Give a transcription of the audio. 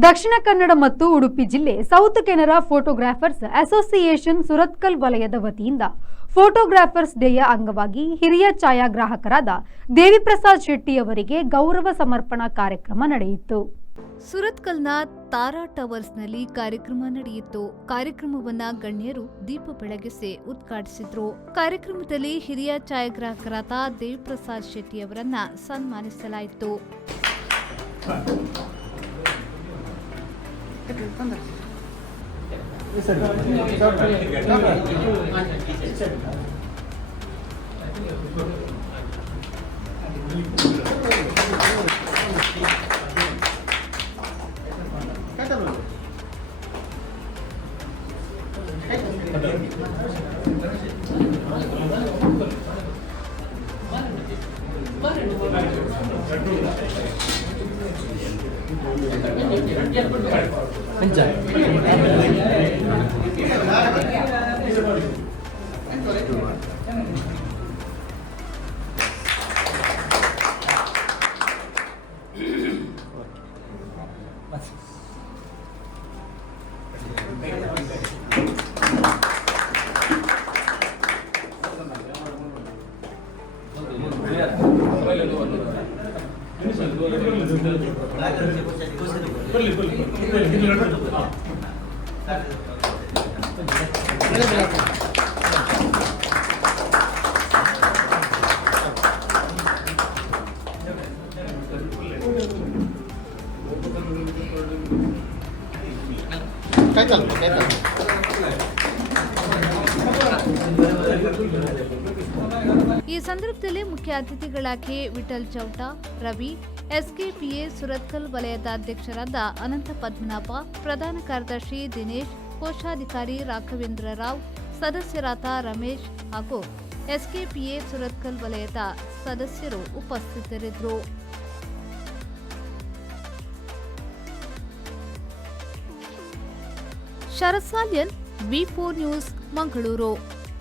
ದಕ್ಷಿಣ ಕನ್ನಡ ಮತ್ತು ಉಡುಪಿ ಜಿಲ್ಲೆ south Canara photographers association Surathkal ವಲಯದ ವತಿಯಿಂದ ಫೋಟೋಗ್ರಾಫರ್ಸ್ ಡೇಯ ಅಂಗವಾಗಿ ಹಿರಿಯ ಛಾಯಾಗ್ರಾಹಕರಾದ ದೇವಿಪ್ರಸಾದ್ ಶೆಟ್ಟಿ ಅವರಿಗೆ ಗೌರವ ಸಮರ್ಪಣಾ ಕಾರ್ಯಕ್ರಮ ನಡೆಯಿತು. ಸುರತ್ಕಲ್ನ ತಾರಾ ಟವರ್ಸ್ನಲ್ಲಿ ಕಾರ್ಯಕ್ರಮ ನಡೆಯಿತು. ಕಾರ್ಯಕ್ರಮವನ್ನ ಗಣ್ಯರು ದೀಪ ಬೆಳಗಿಸಿ ಉದ್ಘಾಟಿಸಿದ್ರು. ಕಾರ್ಯಕ್ರಮದಲ್ಲಿ ಹಿರಿಯ ಛಾಯಾಗ್ರಾಹಕರಾದ ದೇವಿಪ್ರಸಾದ್ ಶೆಟ್ಟಿ ಅವರನ್ನ ಸನ್ಮಾನಿಸಲಾಯಿತು. ಈ ಸಂದರ್ಭದಲ್ಲಿ ಮುಖ್ಯ ಅತಿಥಿಗಳಾಗಿ ವಿಠಲ್ ಚೌಟಾ, ರವಿ, ಎಸ್ಕೆಪಿಎ ಸುರತ್ಕಲ್ ವಲಯದ ಅಧ್ಯಕ್ಷರಾದ ಅನಂತ ಪದ್ಮನಾಭ, ಪ್ರಧಾನ ಕಾರ್ಯದರ್ಶಿ ದಿನೇಶ್, ಕೋಶಾಧಿಕಾರಿ ರಾಘವೇಂದ್ರ ರಾವ್, ಸದಸ್ಯರಾದ ರಮೇಶ್ ಹಾಗೂ ಎಸ್ಕೆಪಿಎ ಸುರತ್ಕಲ್ ವಲಯದ ಸದಸ್ಯರು ಉಪಸ್ಥಿತರಿದ್ದರು. ಶರತ್ ಸಾಲ್ಯನ್, ವಿ4 ನ್ಯೂಸ್, ಮಂಗಳೂರು.